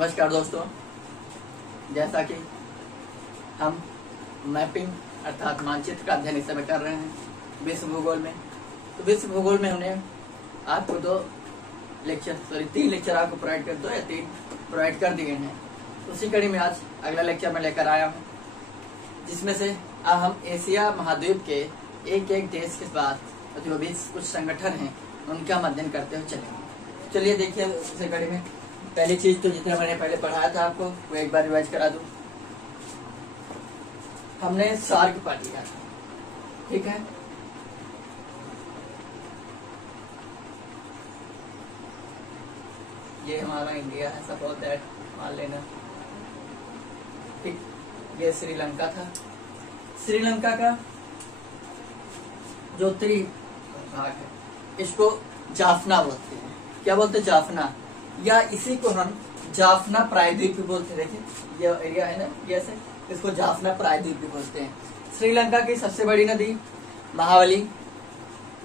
नमस्कार दोस्तों, जैसा कि हम मैपिंग अर्थात मानचित्र का अध्ययन इस समय कर रहे हैं विश्व भूगोल में। तो विश्व भूगोल में हमने आपको तीन लेक्चर आपको प्रोवाइड कर 2 या 3 प्रोवाइड कर दिए हैं। उसी कड़ी में आज अगला लेक्चर मैं लेकर आया हूँ, जिसमें से अब हम एशिया महाद्वीप के एक एक देश के बाद जो भी कुछ संगठन हैं उनका हम अध्ययन करते हुए चलेंगे। चलिए देखिए, उसी कड़ी में पहली चीज तो जितना मैंने पहले पढ़ाया था आपको वो एक बार रिवाइज करा दूं। हमने सार्क पढ़ लिया था, ठीक है। ये हमारा इंडिया है, सपोज दैट मान लेना, ठीक। ये श्रीलंका था। श्रीलंका का जो उत्तरी भाग है इसको जाफना बोलते हैं। क्या बोलते हैं? जाफना, या इसी को हम जाफना प्रायद्वीप भी बोलते हैं। देखिए ये एरिया है ना, जैसे इसको जाफना प्रायद्वीप भी बोलते हैं। श्रीलंका की सबसे बड़ी नदी महावली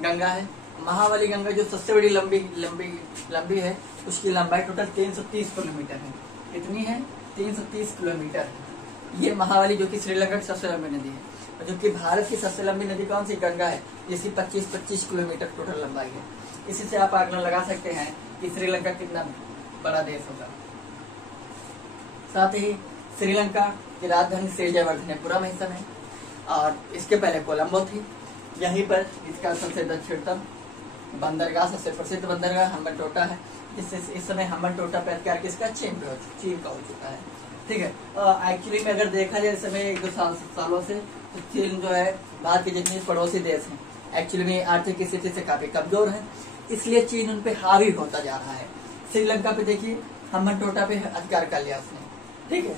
गंगा है। महावली गंगा जो सबसे बड़ी लंबी है, उसकी लंबाई टोटल 330 किलोमीटर है। कितनी है? 330 किलोमीटर। ये महावली जो कि श्रीलंका की सबसे लंबी नदी है, और जो कि भारत की सबसे लंबी नदी कौन सी? गंगा है, जिसकी 25 किलोमीटर टोटल लंबाई है। इसी से आप आकलन लगा सकते हैं कि श्रीलंका कितना बड़ा देश होगा। साथ ही श्रीलंका की राजधानी श्रीजयवर्धनेपुरम है इस समय, और इसके पहले कोलंबो थी। यहीं पर इसका सबसे दक्षिणतम बंदरगाह, सबसे प्रसिद्ध बंदरगाह हम्बनटोटा है, जिससे इस समय हम्बनटोटा पर अधिकार किसका? चीन का हो चुका है, ठीक है। एक्चुअली में अगर देखा जाए इस समय 1-2 सालों से, तो चीन जो है भारत के जितने पड़ोसी देश हैं एक्चुअली में आर्थिक स्थिति से काफी कमजोर है, इसलिए चीन उन पे हावी होता जा रहा है। श्रीलंका पे देखिए हम्बनटोटा पे अधिकार कर लिया उसने, ठीक है।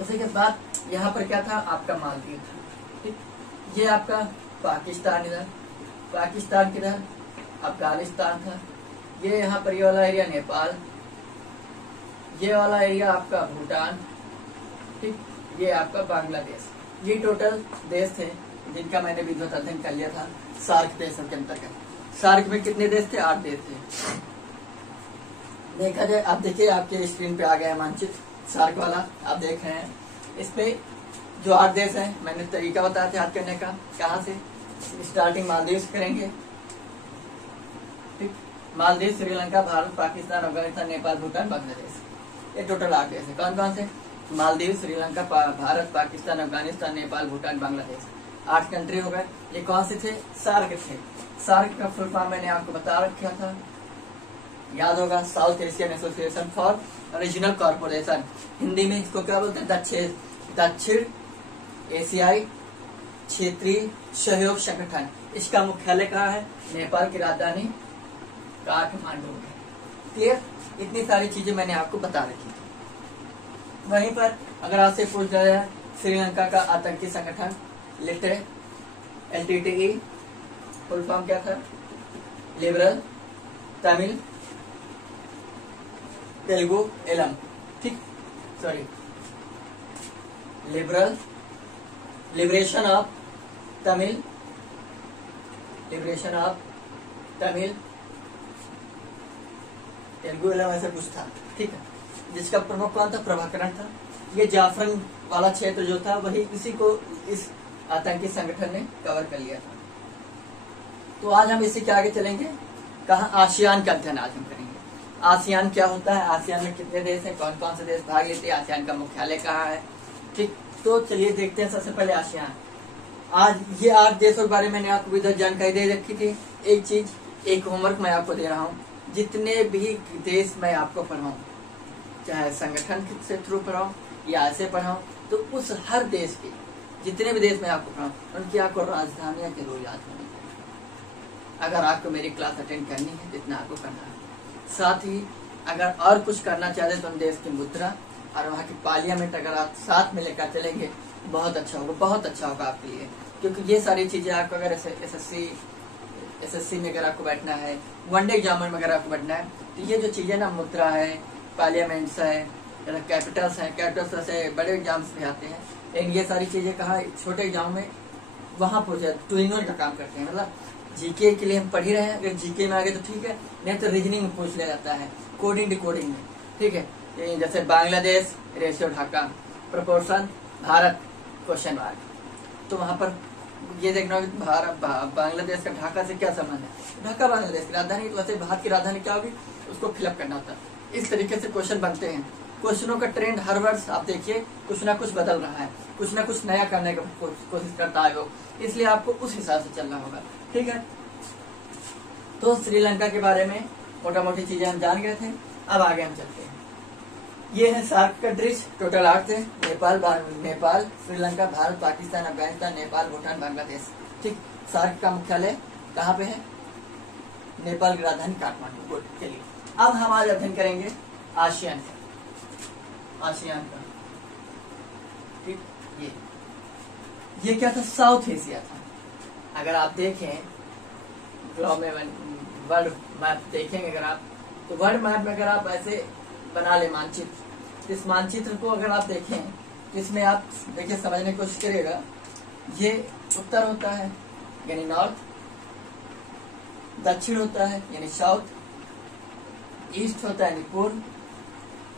उसी के बाद यहाँ पर क्या था? आपका मालदीव था, ठीक। ये आपका पाकिस्तान, इधर पाकिस्तान किधर? अफगानिस्तान था। ये यहाँ पर ये वाला एरिया नेपाल, ये वाला एरिया आपका भूटान, ठीक। ये आपका बांग्लादेश। ये टोटल देश थे जिनका मैंने विधिवत अध्ययन कर लिया था सार्क देशों के अंतर्गत। सार्क में कितने देश थे? 8 देश थे। देखा जाए, आप देखिए आपके स्क्रीन पे आ गया मानचित्र सार्क वाला, आप देख रहे हैं। इस पे जो 8 देश हैं, मैंने तरीका बताया था याद करने का। कहाँ से? स्टार्टिंग मालदीव से करेंगे, ठीक। मालदीव, श्रीलंका, भारत, पाकिस्तान, अफगानिस्तान, नेपाल, भूटान, बांग्लादेश। ये टोटल 8 देश है। कौन कौन से? मालदीव, श्रीलंका, भारत, पाकिस्तान, अफगानिस्तान, नेपाल, भूटान, बांग्लादेश। 8 कंट्री हो गए। ये कौन से थे? सार्क थे। सार्क का फुल फॉर्म मैंने आपको बता रखा था, याद होगा, south Asian association for regional corporation. Hindi में इसको क्या बोलते हैं? दक्षिण एशियाई क्षेत्रीय सहयोग संगठन। इसका मुख्यालय कहाँ है? नेपाल की राजधानी काठमांडू में। क्लियर? इतनी सारी चीजें मैंने आपको बता रखी थी। वहीं पर अगर आपसे पूछ लिया जाए श्रीलंका का आतंकी संगठन लिटे, LTTE फुल फॉर्म क्या था? लिबरल तमिल तेलुगु एलम, ठीक। Sorry, liberation of Tamil Telugu Eelam, ऐसा कुछ था, ठीक है। जिसका प्रमुख कौन था? प्रभाकरण था। ये जाफरन वाला क्षेत्र जो था वही इसी को इस आतंकी संगठन ने कवर कर लिया था। तो आज हम इसी के आगे चलेंगे। कहा? आसियान का अध्ययन आज हम करेंगे। आसियान क्या होता है? आसियान में कितने देश हैं? कौन कौन से देश भाग लेते हैं? आसियान का मुख्यालय कहाँ है? ठीक। तो चलिए देखते हैं। सबसे पहले आसियान। आज ये 8 देशों के बारे में मैंने आपको इधर जानकारी दे रखी थी। एक चीज, एक होमवर्क मैं आपको दे रहा हूँ। जितने भी देश मैं आपको पढ़ाऊँ, चाहे संगठन से थ्रू पढ़ाऊँ या ऐसे पढ़ाऊँ, तो उस हर देश के जितने भी देश मैं आपको पढ़ाऊँ उनकी आपको राजधानियां जरूर याद होनी चाहिए, अगर आपको मेरी क्लास अटेंड करनी है, जितना आपको करना है। साथ ही अगर और कुछ करना चाहते तो उन देश की मुद्रा और वहाँ की पार्लियामेंट अगर आप साथ में लेकर चलेंगे बहुत अच्छा होगा, बहुत अच्छा होगा आपके लिए। क्योंकि ये सारी चीजें आपको अगर एसएससी में अगर आपको बैठना है, वनडे एग्जाम में अगर आपको बैठना है, तो ये जो चीजें ना, मुद्रा है, पार्लियामेंट्स है, कैपिटल्स है, कैपिटल्स से बड़े एग्जाम्स में आते हैं, लेकिन ये सारी चीजें कहाँ? छोटे एग्जाम में वहां पहुंचे टू इन वन का काम करते हैं। मतलब जीके के लिए हम पढ़ ही रहे हैं, अगर जीके में आगे तो ठीक है, नहीं तो रीजनिंग में पूछ लिया जाता है, कोडिंग डिकोडिंग में। ठीक है। ये जैसे Bangladesh ratio Dhaka, proportion Bharat question mark. तो वहां पर ये देखना होगा कि भारत बांग्लादेश का ढाका से क्या संबंध है, ढाका बांग्लादेश की राजधानी, तो वैसे भारत की राजधानी क्या होगी उसको फिलअप करना होता है। इस तरीके से क्वेश्चन बनते हैं। क्वेश्चनों का ट्रेंड हर वर्ष आप देखिए कुछ ना कुछ बदल रहा है, कुछ ना कुछ नया करने की कोशिश करता है वो, इसलिए आपको उस हिसाब से चलना होगा, ठीक है। तो श्रीलंका के बारे में मोटा मोटी चीजें हम जान गए थे। अब आगे हम चलते हैं। ये है सार्क कंट्रीज, टोटल 8 थे। नेपाल, श्रीलंका, भारत, पाकिस्तान, अफगानिस्तान, नेपाल, भूटान, बांग्लादेश, ठीक। सार्क का मुख्यालय कहाँ पे है, नेपाल की राजधानी काठमांडू। गुड, चलिए अब हम आज अध्ययन करेंगे आसियान का, ठीक। ये क्या था, साउथ एशिया था। अगर आप देखें ग्लोब में वर्ल्ड मैप देखेंगे अगर आप, तो वर्ल्ड मैप में अगर आप ऐसे बना ले मानचित्र, इस मानचित्र को अगर आप देखें, इसमें आप देखिए समझने की कोशिश करिएगा। ये उत्तर होता है यानी नॉर्थ, दक्षिण होता है यानी साउथ, ईस्ट होता है यानी पूर्व,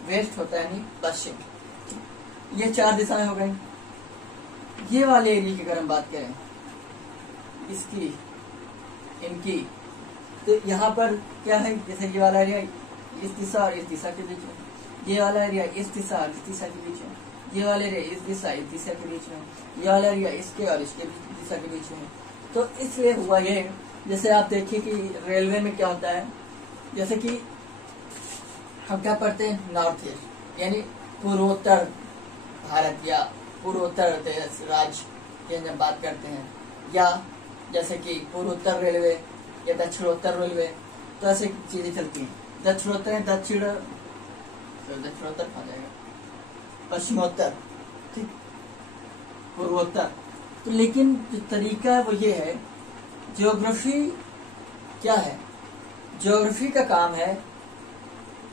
वेस्ट होता है यानी पश्चिम। ये 4 दिशाएं हो गई। ये वाले एरिया की अगर हम बात करें इसकी, इनकी, तो यहाँ पर क्या है, जैसे ये वाला एरिया इस दिशा और इस दिशा के बीच में, ये वाला एरिया इस दिशा और इस दिशा के बीच में, ये वाला एरिया इस दिशा के बीच में, ये वाला एरिया इसके और इसके दिशा के बीच में। तो इसलिए हुआ ये, जैसे आप देखिए कि रेलवे में क्या होता है, जैसे कि हम क्या पढ़ते हैं नॉर्थ ईस्ट यानी पूर्वोत्तर भारत या पूर्वोत्तर देश राज्य की जब बात करते हैं, या जैसे कि पूर्वोत्तर रेलवे या दक्षिणोत्तर रेलवे, तो ऐसे चीजें चलती हैं। दक्षिणोत्तर कहा जाएगा, पश्चिमोत्तर, ठीक, पूर्वोत्तर। तो लेकिन जो तरीका है वो ये है, ज्योग्राफी क्या है, ज्योग्राफी का काम है,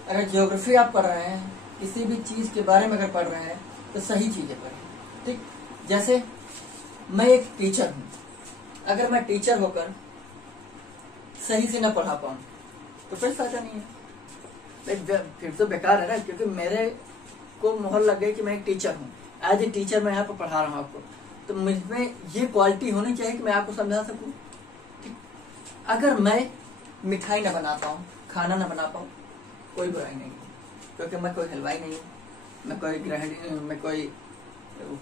अगर ज्योग्राफी आप पढ़ रहे हैं, किसी भी चीज के बारे में अगर पढ़ रहे हैं तो सही चीजें पढ़ें, ठीक। जैसे मैं एक टीचर हूं, अगर मैं टीचर होकर सही से न पढ़ा पाऊं तो कोई फायदा नहीं है, फिर तो बेकार है ना, क्योंकि मेरे को मोहर लग गई कि मैं एक टीचर हूँ, एज ए टीचर मैं यहाँ पर पढ़ा रहा हूँ आपको, तो मुझमें ये क्वालिटी होनी चाहिए कि मैं आपको समझा सकूं, ठीक। अगर मैं मिठाई न बना पाऊँ, खाना न बना पाऊँ, कोई बुराई नहीं, क्योंकि मैं कोई हलवाई नहीं हूँ, मैं कोई गृहिणी, मैं कोई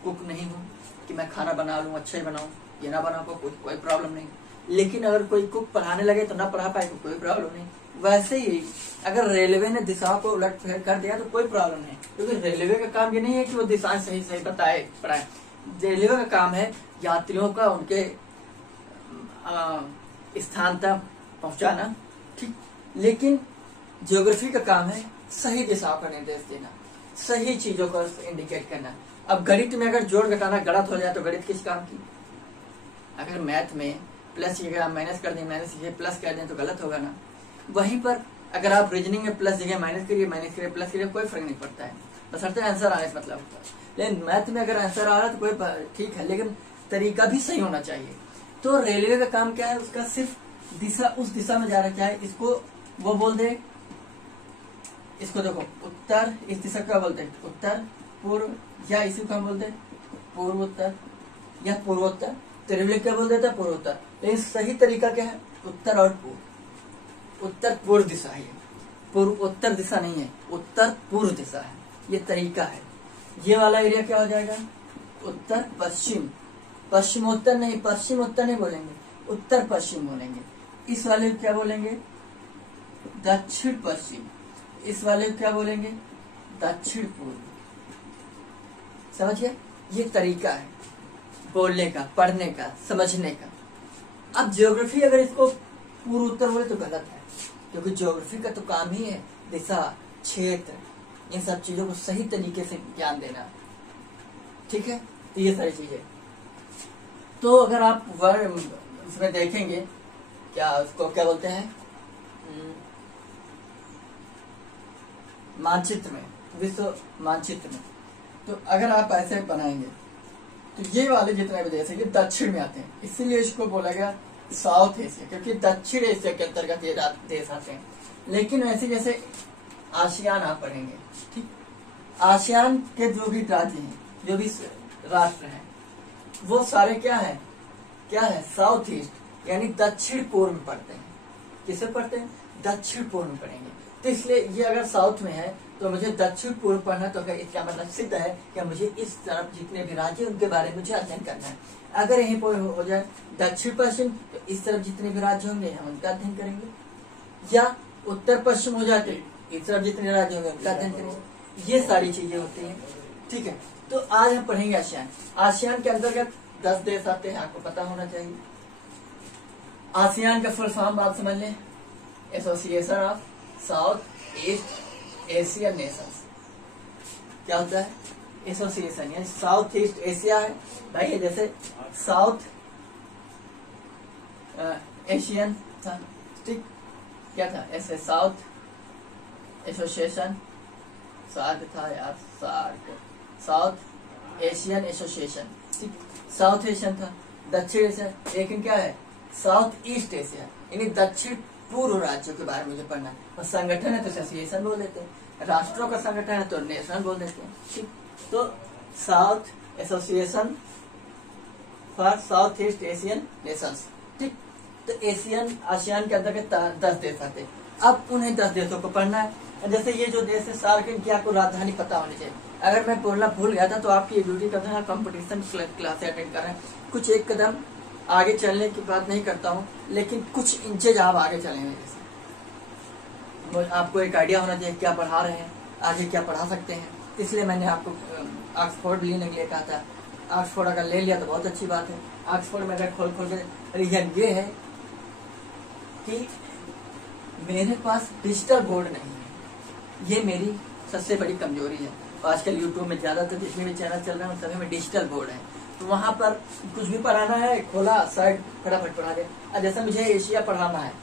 कुक नहीं हूँ कि मैं खाना बना लूँ, अच्छा ही बनाऊँ, ये ना बना पाऊँ कोई प्रॉब्लम नहीं। लेकिन अगर कोई कुक पढ़ाने लगे तो ना पढ़ा पाए तो कोई प्रॉब्लम नहीं। वैसे ही अगर रेलवे ने दिशाओं को उलट फेर कर दिया तो कोई प्रॉब्लम नहीं, क्योंकि रेलवे का काम ये नहीं है कि वो दिशाएं सही सही बताए पढ़ाए। रेलवे का काम है यात्रियों का उनके स्थान तक पहुंचाना, ठीक। लेकिन ज्योग्राफी का काम है सही दिशाओं का निर्देश देना, सही चीजों को इंडिकेट करना। अब गणित में अगर जोड़ घटाना गलत हो जाए तो गणित किस काम की, अगर मैथ में प्लस की जगह माइनस कर दें, माइनस की जगह प्लस कर दें तो गलत होगा ना। वहीं पर अगर आप रीजनिंग में प्लस जगह माइनस करिए, माइनस करिए, प्लस करिए, कोई फर्क नहीं पड़ता है, बशर्ते आंसर आने से मतलब होता है। लेकिन मैथ में अगर आंसर आ रहा है तो कोई ठीक है, लेकिन तरीका भी सही होना चाहिए। तो रेलवे का काम क्या है, उसका सिर्फ दिशा, उस दिशा में जा रहा है, इसको वो बोल दे, इसको देखो उत्तर, इस दिशा क्या बोलते हैं, उत्तर पूर्व, या इसी को हम बोलते हैं पूर्वोत्तर या पूर्वोत्तर, तो रेलवे क्या बोल देता है पूर्वोत्तर। लेकिन सही तरीका क्या है, उत्तर और पूर्व, उत्तर पूर्व दिशा है, पूर्व उत्तर दिशा नहीं है, उत्तर पूर्व दिशा है, ये तरीका है। ये वाला एरिया क्या हो जाएगा, उत्तर पश्चिम, पश्चिमोत्तर नहीं, पश्चिमोत्तर नहीं बोलेंगे, उत्तर पश्चिम बोलेंगे। इस वाले को क्या बोलेंगे, दक्षिण पश्चिम, इस वाले को क्या बोलेंगे, दक्षिण पूर्व। समझिए, ये तरीका है बोलने का, पढ़ने का, समझने का। अब ज्योग्राफी अगर इसको पूर्व उत्तर बोले तो गलत है, क्योंकि ज्योग्राफी का तो काम ही है दिशा, क्षेत्र, इन सब चीजों को सही तरीके से ज्ञान देना, ठीक है। तो ये सारी चीजें, तो अगर आप वर्ड इसमें देखेंगे, क्या उसको क्या बोलते हैं, मानचित्र में, विश्व मानचित्र में, तो अगर आप ऐसे बनाएंगे तो ये वाले जितने भी देश है ये दक्षिण में आते हैं, इसीलिए इसको बोला गया साउथ एशिया, क्योंकि दक्षिण एशिया के अंतर्गत ये देश आते हैं। लेकिन ऐसे जैसे आसियान आप पढ़ेंगे। ठीक, आसियान के जो भी राज्य हैं, जो भी राष्ट्र हैं, वो सारे क्या है साउथ ईस्ट यानी दक्षिण पूर्व में पढ़ते हैं। किसे पढ़ते हैं? दक्षिण पूर्व में पढ़ेंगे। तो इसलिए ये अगर साउथ में है तो मुझे दक्षिण पूर्व पढ़ना, तो इसका मतलब सिद्ध है कि मुझे इस तरफ जितने भी राज्य उनके बारे में मुझे अध्ययन करना है। अगर यहीं पर हो जाए दक्षिण पश्चिम, तो इस तरफ जितने भी राज्य होंगे हम उनका अध्ययन करेंगे, या उत्तर पश्चिम हो जाते इस तरफ जितने राज्य होंगे उनका अध्ययन करेंगे। ये सारी चीजें होती हैं। ठीक है, तो आज हम पढ़ेंगे आसियान। आसियान के अंतर्गत 10 देश आते हैं, आपको पता होना चाहिए। आसियान का फुल फॉर्म आप समझ लें, association of south east Asian Nations. क्या होता है? एसोसिएशन यानी साउथ ईस्ट एशिया है भाई, ये जैसे साउथ एशियन था। ठीक, क्या था? ऐसे साउथ एसोसिएशन, सार्क था यार, साउथ एशियन एसोसिएशन। ठीक, साउथ एशियन था। दक्षिण एशिया, लेकिन क्या है? साउथ ईस्ट एशिया यानी दक्षिण पूर्व राज्यों के बारे में मुझे पढ़ना है। और संगठन है तो एसोसिएशन बोल देते हैं, राष्ट्रों का संगठन है तो नेशन बोल देते हैं। ठीक, तो south association for south east Asian Nations. ठीक, तो एशियन आसियान के अंतर्गत 10 देश आते हैं। अब उन्हें 10 देशों को पढ़ना है। जैसे ये जो देश है सार्क, इनकी आपको राजधानी पता होनी चाहिए। अगर मैं बोलना भूल गया था तो आपकी ड्यूटी करते हैं, कंपटीशन क्लास अटेंड कर रहे हैं, कुछ एक कदम आगे चलने की बात नहीं करता हूँ, लेकिन कुछ इंचेज आप आगे चलेंगे। जैसे आपको एक आइडिया होना चाहिए क्या पढ़ा रहे हैं, आगे क्या पढ़ा सकते हैं। इसलिए मैंने आपको ऑक्सफोर्ड लेने के लिए कहा था। ऑक्सफोर्ड अगर ले लिया तो बहुत अच्छी बात है। ऑक्सफोर्ड में अगर खोल के रीजन ये है कि मेरे पास डिजिटल बोर्ड नहीं है, ये मेरी सबसे बड़ी कमजोरी है। आजकल यूट्यूब में ज्यादातर जितने भी चैनल चल रहे हैं सभी में डिजिटल बोर्ड है, तो वहां पर कुछ भी पढ़ाना है, खोला साइड फटाफट पढ़ा दिया। जैसे मुझे एशिया पढ़ाना है,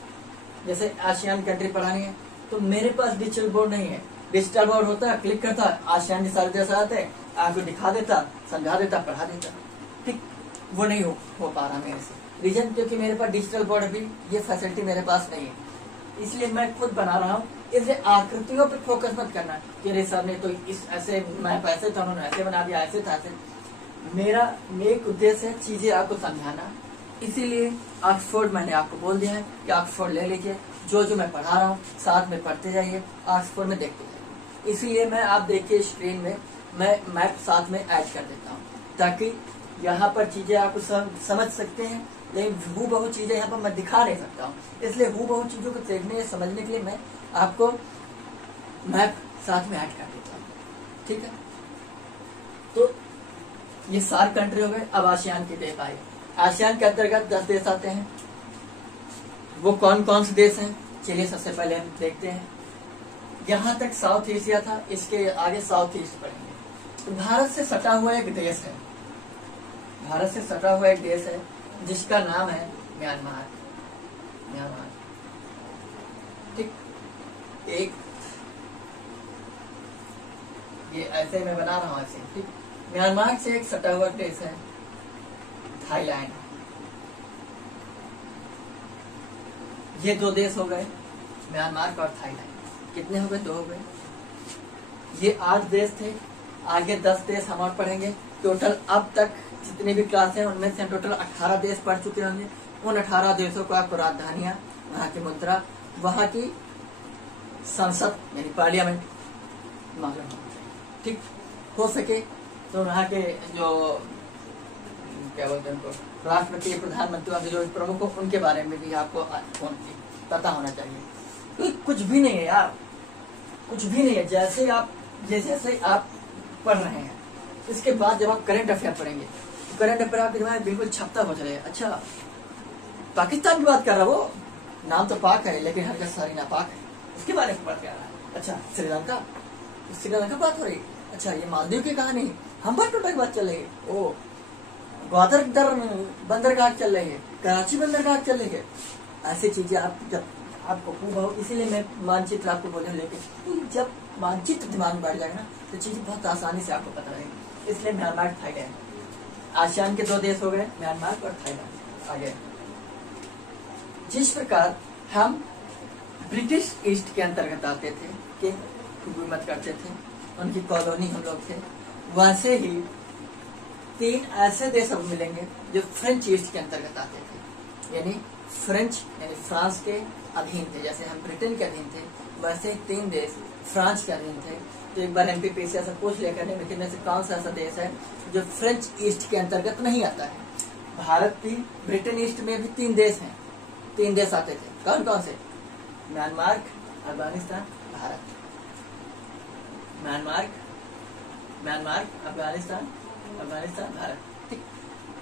जैसे आसियान कंट्री पढ़ानी है, तो मेरे पास डिजिटल बोर्ड नहीं है। डिजिटल बोर्ड होता है, क्लिक करता, आसियान के सारे देश आते हैं, आपको दिखा देता, समझा देता, पढ़ा देता। ठीक, वो नहीं हो पा रहा मेरे से। रीजन क्योंकि मेरे पास डिजिटल बोर्ड भी ये फैसिलिटी मेरे पास नहीं है, इसलिए मैं खुद बना रहा हूँ। इसलिए आकृतियों पे फोकस मत करना कि अरे सर ने तो इस ऐसे मैं पैसे था उन्होंने ऐसे बना दिया, ऐसे था ऐसे। मेरा एक उद्देश्य है चीजें आपको समझाना, इसीलिए ऑक्सफोर्ड मैंने आपको बोल दिया है कि ऑक्सफोर्ड ले लीजिए। जो मैं पढ़ा रहा हूँ साथ में पढ़ते जाइए, ऑक्सफोर्ड में देखते जाइए। इसलिए मैं आप देखिए स्क्रीन में मैं मैप साथ में ऐड कर देता हूँ, ताकि यहाँ पर चीजें आपको समझ सकते हैं, लेकिन हूबहू चीजें यहाँ पर मैं दिखा नहीं सकता हूँ। इसलिए हूबहू चीजों को देखने या समझने के लिए मैं आपको मैप साथ में ऐड कर देता हूँ। ठीक है, तो ये सार्क कंट्री हो गए। अब आसियान के देश आए। आसियान के अंतर्गत 10 देश आते हैं। वो कौन कौन से देश हैं? चलिए सबसे पहले हम देखते हैं। यहाँ तक साउथ एशिया था, इसके आगे साउथ ईस्ट पढ़ेंगे। तो भारत से सटा हुआ एक देश है, भारत से सटा हुआ एक देश है जिसका नाम है म्यांमार। म्यांमार, ठीक, एक ये ऐसे मैं बना रहा हूँ ऐसे। ठीक, म्यांमार से एक सटा हुआ देश है थाईलैंड। ये 2 देश हो गए, म्यांमार और थाईलैंड। कितने हो गए? 2 हो गए। ये 8 देश थे, आगे 10 देश हम और पढ़ेंगे। टोटल अब तक जितने भी क्लास हैं उनमें से हम टोटल 18 देश पढ़ चुके होंगे। उन 18 देशों को आपको राजधानियां, वहाँ की मुद्रा, वहाँ की संसद यानी पार्लियामेंट मालूम होना चाहिए। ठीक, हो सके तो वहाँ के जो क्या बोलते हैं उनको, राष्ट्रपति, प्रधानमंत्री, जो प्रमुख हो उनके बारे में भी आपको पता होना चाहिए। कुछ भी नहीं है यार, कुछ भी नहीं है। जैसे आप पढ़ रहे हैं, इसके बाद जब आप करंट अफेयर पढ़ेंगे तो करंट अफेयर आपके दिमाग में बिल्कुल छपता हो चलेगा। अच्छा, पाकिस्तान की बात कर रहा, वो नाम तो पाक है लेकिन हरकत सारी नापाक है, उसके बारे में बात कर रहा है। अच्छा, श्रीलंका बात हो रही। अच्छा, ये मालदीव की कहानी, हम टोटल की बात चल रही है। ओ, ग्वादर बंदरगाह चल रही है, कराची बंदरगाह चल रही है। ऐसी चीजें आप जब आपको हूबहू, इसीलिए मैं मानचित्र आपको बोल रहा हूँ, लेकिन जब मानचित्र दिमाग में बैठ जाएगा ना तो चीजें बहुत आसानी से आपको पता रहेगी। इसलिए म्यांमार, थाईलैंड, आसियान के 2 देश हो गए, म्यांमार और थाईलैंड। आगे जिस प्रकार हम ब्रिटिश ईस्ट के अंतर्गत आते थे कि हुकूमत करते थे, उनकी कॉलोनी हम लोग थे। वैसे ही 3 ऐसे देश अब मिलेंगे जो फ्रेंच ईस्ट के अंतर्गत आते थे, यानी फ्रेंच यानी फ्रांस के अधीन थे। जैसे हम ब्रिटेन के अधीन थे, वैसे 3 देश फ्रांस के अधीन थे। तो एक बार MPPC ऐसा पूछ लिया करने में कि कौन सा ऐसा देश है जो फ्रेंच ईस्ट के अंतर्गत नहीं आता है। भारत भी ब्रिटेन ईस्ट में भी 3 देश हैं, 3 देश आते थे। कौन कौन से? म्यांमार, अफगानिस्तान, भारत। म्यांमार, अफगानिस्तान, भारत। ठीक।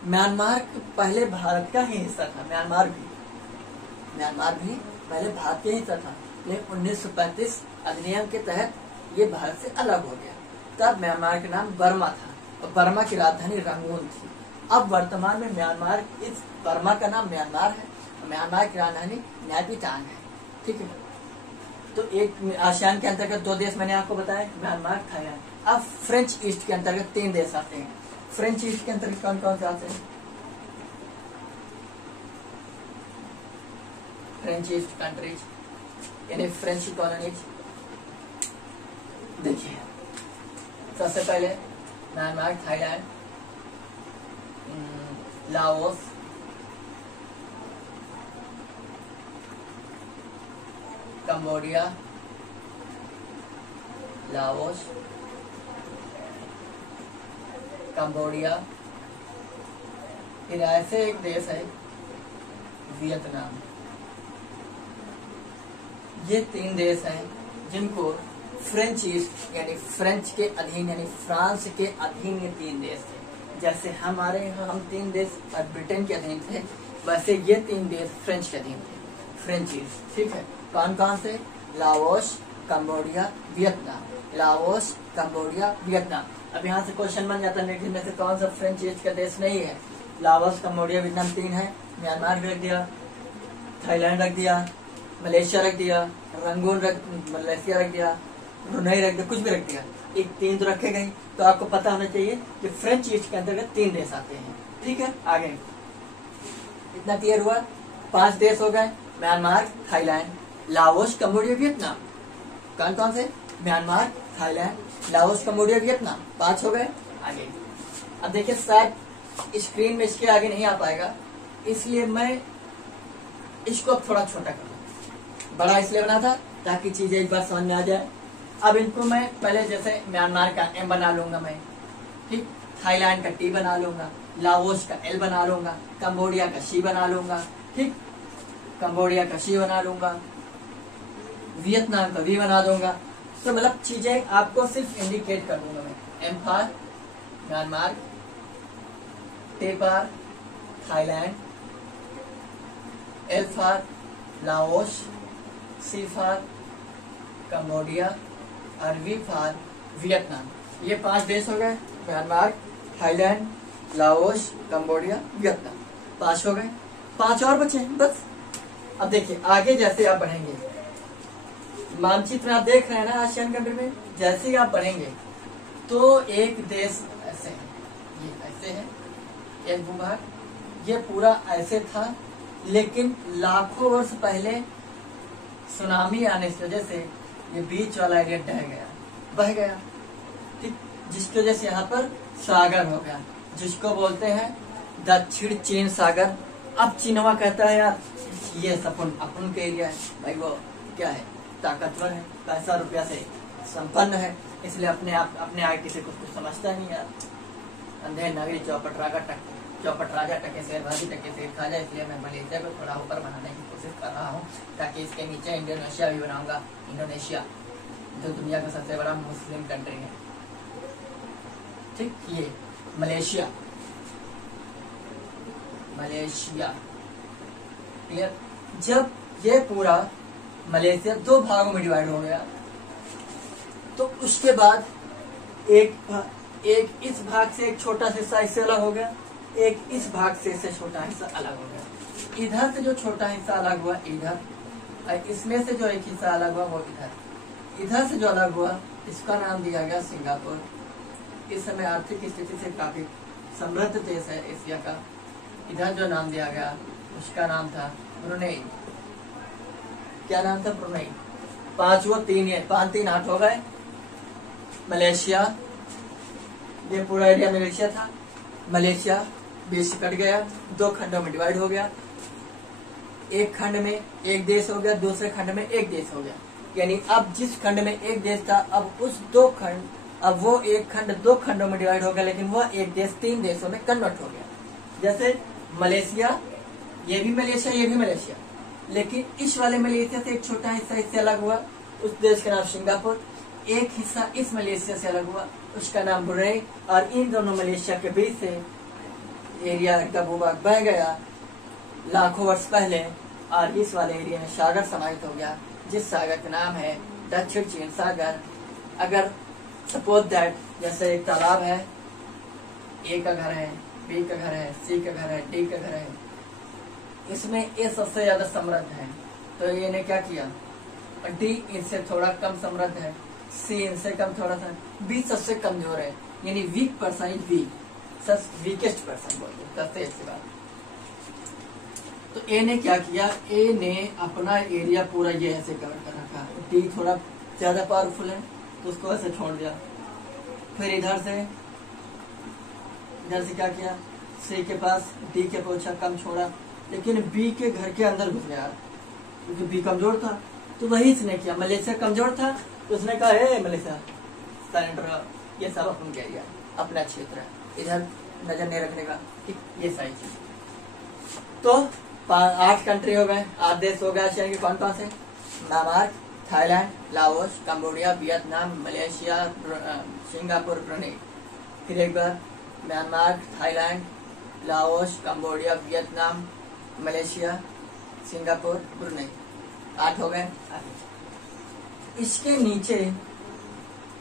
म्यांमार पहले भारत का ही हिस्सा था। म्यांमार भी पहले भारत का हिस्सा था, लेकिन 1935 अधिनियम के तहत ये भारत से अलग हो गया। तब म्यांमार का नाम बर्मा था और बर्मा की राजधानी रंगून थी। अब वर्तमान में म्यांमार, इस बर्मा का नाम म्यांमार है और म्यांमार की राजधानी नैपीतांग है। ठीक है। तो एक आसियान के अंतर्गत 2 देश मैंने आपको बताया, म्यांमार, थाईलैंड। अब फ्रेंच ईस्ट के अंतर्गत 3 देश आते हैं। फ्रेंच ईस्ट के अंतर्गत कौन कौन से आते हैं? फ्रेंच ईस्ट कंट्रीज यानी फ्रेंच कॉलोनीज। देखिए, सबसे पहले म्यांमार, थाईलैंड, लाओस, कंबोडिया, फिर ऐसे एक देश है वियतनाम। ये 3 देश हैं जिनको फ्रेंच ईस्ट यानी फ्रेंच के अधीन यानी फ्रांस के अधीन ये 3 देश थे। जैसे हमारे यहाँ हम 3 देश ब्रिटेन के अधीन थे, वैसे ये 3 देश फ्रेंच के अधीन थे, फ्रेंच ईस्ट। ठीक है। कौन कौन से? Laos, Cambodia, Vietnam. Laos, Cambodia, Vietnam. अब यहाँ से क्वेश्चन बन जाता है में से कौन सा फ्रेंच ईस्ट का देश नहीं है? लाओस, कंबोडिया, वियतनाम 3 है। म्यांमार भी रख दिया, थाईलैंड रख दिया, मलेशिया रख दिया, मलेशिया रख दिया, ब्रुनेई रख दिया, कुछ भी रख दिया। एक 3 तो रखे गए। तो आपको पता होना चाहिए कि फ्रेंच ईस्ट के अंतर्गत 3 देश आते हैं। ठीक है। आगे इतना क्लियर हुआ। 5 देश हो गए, Myanmar, Thailand, Laos, Cambodia, Vietnam. कौन कौन से? Myanmar, Thailand, Laos, Cambodia, Vietnam. 5 हो गए। आगे अब देखिए, शायद स्क्रीन में इसके आगे नहीं आ पाएगा, इसलिए मैं इसको अब थोड़ा छोटा कर दूं। बड़ा इसलिए बना था ताकि चीजें एक बार समझ में आ जाए। अब इनको मैं पहले जैसे म्यांमार का M बना लूंगा मैं, ठीक, थाईलैंड का T बना लूंगा, लाओस का L बना लूंगा, कंबोडिया का C बना लूंगा, ठीक, कंबोडिया का C बना लूंगा, वियतनाम का V बना दूंगा। तो मतलब चीजें आपको सिर्फ इंडिकेट कर दूंगा मैं। M for Myanmar, T for Thailand, L for Laos, C for Cambodia और V फॉर वियतनाम। ये 5 देश हो गए, Myanmar, Thailand, Laos, Cambodia, Vietnam. 5 हो गए। 5 और बचे बस। अब देखिए आगे जैसे आप बढ़ेंगे, मानचित्र आप देख रहे हैं ना आसियान कंट्री में, जैसे ही आप बढ़ेंगे तो एक देश ऐसे है, ये ऐसे है एक भूभाग, ये पूरा ऐसे था, लेकिन लाखों वर्ष पहले सुनामी आने की वजह से ये बीच वाला एरिया ढह गया, बह गया, ठीक, जिसकी वजह से यहाँ पर सागर हो गया, जिसको बोलते हैं दक्षिण चीन सागर। अब चीनवा कहता है यार ये अपन के एरिया है, भाई वो क्या है, ताकतवर है, पैसा रुपया से संपन्न है, इसलिए अपने आईटी से कुछ समझता नहीं यार। अंधे नगरी चौपट राजा टके शेर भाजी टके शेर खा जाए, इसलिए मैं मलेशिया को थोड़ा ऊपर बनाने की कोशिश कर रहा हूँ, ताकि इसके नीचे इंडोनेशिया भी बनाऊंगा। इंडोनेशिया जो दुनिया का सबसे बड़ा मुस्लिम कंट्री है, ठीक, ये मलेशिया क्लियर। जब ये पूरा मलेशिया 2 भागों में डिवाइड हो गया, तो उसके बाद एक इस भाग से एक छोटा सा हिस्सा इससे अलग हो गया, एक इस भाग से इससे छोटा हिस्सा अलग हो गया। इधर से जो छोटा हिस्सा अलग हुआ इधर, और इसमें से जो एक हिस्सा अलग हुआ वो इधर से जो अलग हुआ इसका नाम दिया गया सिंगापुर। इस समय आर्थिक स्थिति से काफी समृद्ध देश है एशिया का। इधर जो नाम दिया गया उसका नाम था ब्रुनेई। क्या नाम था? ब्रुनेई। 5 वो 3 है, 5 3 8 हो गए। मलेशिया, ये पूरा एरिया मलेशिया था। मलेशिया बीच कट गया, 2 खंडों में डिवाइड हो गया। एक खंड में एक देश हो गया, दूसरे खंड में एक देश हो गया। यानी अब जिस खंड में एक देश था, अब उस 2 खंड, अब वो एक खंड 2 खंडों में डिवाइड हो गया, लेकिन वह एक देश 3 देशों में कन्वर्ट हो गया। जैसे मलेशिया, ये भी मलेशिया, ये भी मलेशिया, लेकिन इस वाले मलेशिया से एक छोटा हिस्सा इससे अलग हुआ, उस देश का नाम सिंगापुर। एक हिस्सा इस मलेशिया से अलग हुआ, उसका नाम ब्रुनेई। और इन दोनों मलेशिया के बीच से एरिया का भूभाग बह गया लाखों वर्ष पहले, और इस वाले एरिया में सागर समाहित हो गया, जिस सागर का नाम है दक्षिण चीन सागर। अगर सपोज दैट, जैसे एक तालाब है, ए का घर है, बी का घर है, सी का घर है, डी का घर है, इसमें ए सबसे ज्यादा समृद्ध है, तो ये ने क्या किया, डी इनसे थोड़ा कम समृद्ध है, सी इनसे कम थोड़ा सा, बी सबसे कमजोर है, यानी वीक पर्सन इज वी, सबसे वीकेस्ट पर्सन बोलते हैं, सबसे अच्छी बात। तो ए ने क्या किया, ए ने अपना एरिया पूरा ये ऐसे कवर कर रखा, डी थोड़ा ज्यादा पावरफुल है तो उसको ऐसे छोड़ दिया। फिर इधर से क्या किया, सी के पास डी के पोछा कम छोड़ा, लेकिन बी के घर के अंदर घुस गया, क्योंकि बी कमजोर था। तो वही इसने किया, मलेशिया कमजोर था तो उसने कहा हे मलेशिया सरेंडर, ये सब अपन कह दिया, अपना क्षेत्र है, इधर नजर नहीं रखने का, ठीक, ये सारी चीज। तो 8 कंट्री हो गए, 8 देश हो गए एशिया के। कौन कौन से, Myanmar, Thailand, Laos, Cambodia, Vietnam, Malaysia, Singapore, Brunei. फिर एक बार, Myanmar, Thailand, Laos, Cambodia, Vietnam, Malaysia, Singapore, Brunei. 8 हो गए। इसके नीचे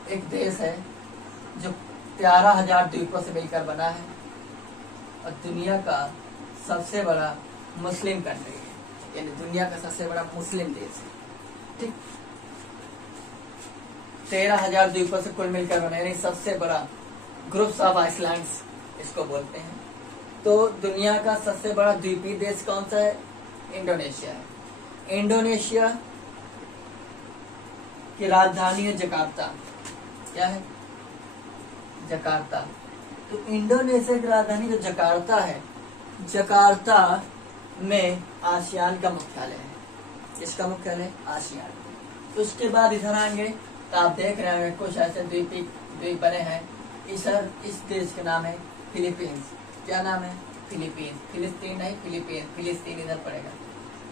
एक देश है जो 13,000 द्वीपों से मिलकर बना है और दुनिया का सबसे बड़ा मुस्लिम कंट्री है, यानी दुनिया का सबसे बड़ा मुस्लिम देश है, ठीक। 13,000 द्वीपों से कुल मिलकर बना, यानी सबसे बड़ा ग्रुप्स ऑफ आइसलैंड्स इसको बोलते हैं। तो दुनिया का सबसे बड़ा द्वीपीय देश कौन सा है, इंडोनेशिया है। इंडोनेशिया की राजधानी है जकार्ता। क्या है, जकार्ता। तो इंडोनेशिया की राजधानी जो जकार्ता है, जकार्ता में आसियान का मुख्यालय है। इसका मुख्यालय आसियान। तो उसके बाद इधर आएंगे तो आप देख रहे हैं कुछ ऐसे द्वीप बने हैं। इस देश का नाम है फिलीपींस। क्या नाम है, फिलीपींस। फिलिस्तीन नहीं, फिलीपींस। फिलिस्तीन इधर पड़ेगा,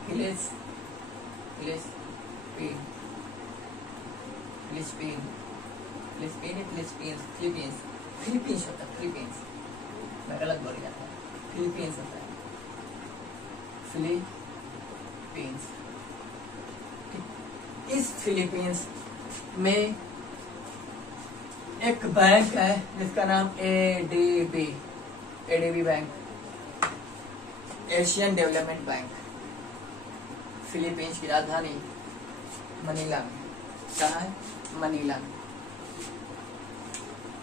फिलिस्तीन फिलीपींस होता है, फिलीपींस। मैं गलत बोल गया था, फिलीपींस होता है, फिलीपींस। इस फिलीपींस में एक बैंक है जिसका नाम ADB bank, Asian development bank. Philippines की राजधानी मनीला में। कहाँ है, मनीला में।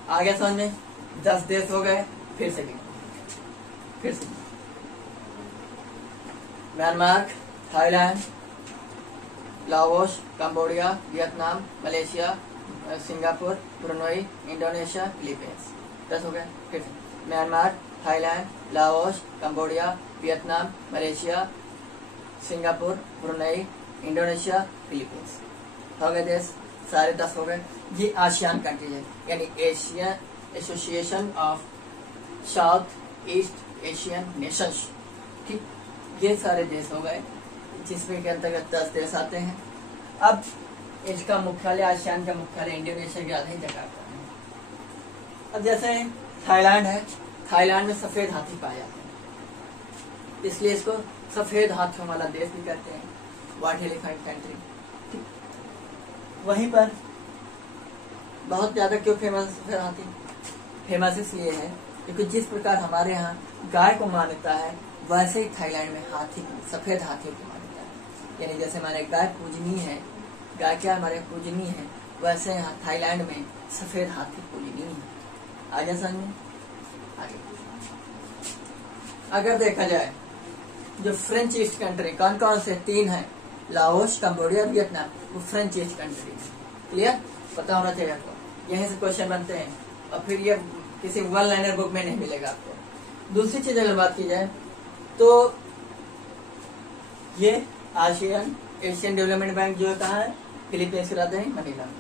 आ गया समझ में, 10 देश हो गए। फिर से Myanmar, Thailand, Laos, Cambodia, Vietnam, Malaysia, Singapore, Brunei, Indonesia, Philippines. 10 हो गए। फिर से Myanmar, Thailand, Laos, Cambodia, Vietnam, Malaysia, Singapore, Brunei, Indonesia, Philippines. हो गए देश, सारे 10 हो गए। ये आसियान कंट्री है, यानी Asian association of south east Asian Nations, ठीक। ये सारे देश हो गए, जिसमें के अंतर्गत 10 देश आते हैं। अब इसका मुख्यालय, आसियान का मुख्यालय इंडोनेशिया की राजधानी जकार्ता है। अब जैसे थाईलैंड है, थाईलैंड में सफेद हाथी पाए जाते हैं, इसलिए इसको सफेद हाथियों वाला देश भी कहते हैं, व्हाइट एलिफेंट कंट्री। वहीं पर बहुत ज्यादा क्यों फेमस सफेद हाथी, फेमस इसलिए है क्योंकि जिस प्रकार हमारे यहाँ गाय को मान्यता है, वैसे ही थाईलैंड में हाथी, सफेद हाथियों की मान्यता है। यानी जैसे हमारे गाय पूजनीय है, गाय क्या हमारे पूजनीय है, वैसे यहाँ थाईलैंड में सफेद हाथी पूजनीय है। आगे समझ में, आगे अगर देखा जाए जो फ्रेंच ईस्ट कंट्री कौन कौन से 3 हैं, लाओस, कंबोडिया, वियतनाम, वो फ्रेंच एज कंट्री है। क्लियर, पता होना चाहिए आपको। यहीं से क्वेश्चन बनते हैं और फिर ये किसी वन लाइनर बुक में नहीं मिलेगा आपको। दूसरी चीज अगर बात की जाए तो ये एशियन डेवलपमेंट बैंक जो है कहाँ है, फिलीपींस की राजधानी मनीला में।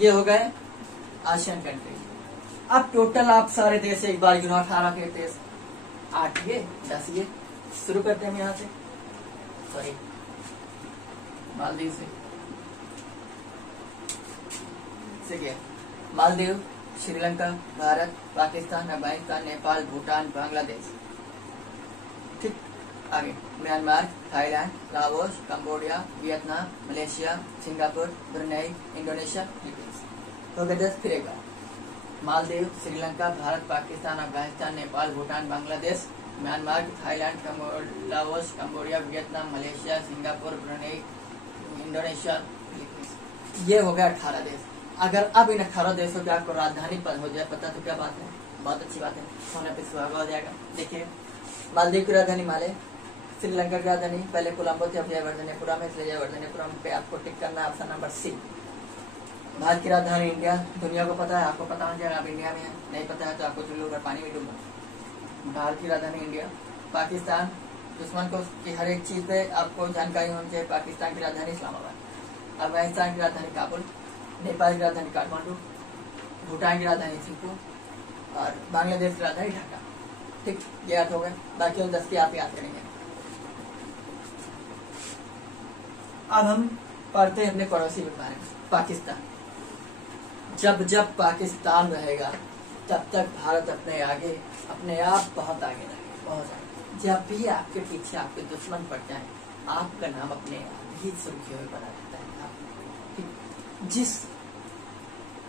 ये हो गए आसियान कंट्री। अब टोटल आप सारे देश एक बार गिनो, 18 के देश, 8 ये 10 ये। शुरू करते हैं हम यहाँ से, सॉरी मालदीव से। मालदीव, श्रीलंका, भारत, पाकिस्तान, अफगानिस्तान, नेपाल, भूटान, बांग्लादेश। ठीक, आगे Myanmar, Thailand, Laos, Cambodia, Vietnam, Malaysia, Singapore, Brunei, Indonesia, Philippines. तो अगर 10 फिर एक बार, Maldives, Sri Lanka, Bharat, Pakistan, Afghanistan, Nepal, Bhutan, Bangladesh, Myanmar, Thailand, Laos, Cambodia, Vietnam, Malaysia, Singapore, Brunei, Indonesia, Philippines. ये हो गया 18 देश। अगर अब इन 18 देशों की आपको राजधानी हो जाए पता तो क्या बात है, बहुत अच्छी बात है, सोने पे सुहागा हो जाएगा। देखिए, मालदीव की राजधानी माले, श्रीलंका की राजधानी पहले कोलंबो थी, अब जयवर्धनेपुरम में, इसलिए जयवर्धनेपुरम पे आपको टिक करना है, ऑप्शन नंबर सी। भारत की राजधानी इंडिया, दुनिया को पता है, आपको पता होना चाहिए, आप इंडिया में है, नहीं पता है तो आपको चुल्लू पानी में डूबो। भारत की राजधानी इंडिया। पाकिस्तान, दुश्मन को की हर एक चीज पे आपको जानकारी होनी चाहिए। पाकिस्तान की राजधानी इस्लामाबाद। अफगानिस्तान की राजधानी काबुल, नेपाल की राजधानी काठमांडू, भूटान की राजधानी थिम्पू और बांग्लादेश की राजधानी ढाका। ठीक, ये 8 हो गए, बाकी उन 10 की आप याद करेंगे। अब हम पढ़ते हैं अपने पड़ोसी के बारे में, पाकिस्तान। जब जब पाकिस्तान रहेगा तब तक भारत अपने आप बहुत आगे रहेगा, बहुत आगे। जब भी आपके पीछे आपके दुश्मन पड़ जाए, आपका नाम अपने आप ही सुर्खियों में बना रहता है। जिस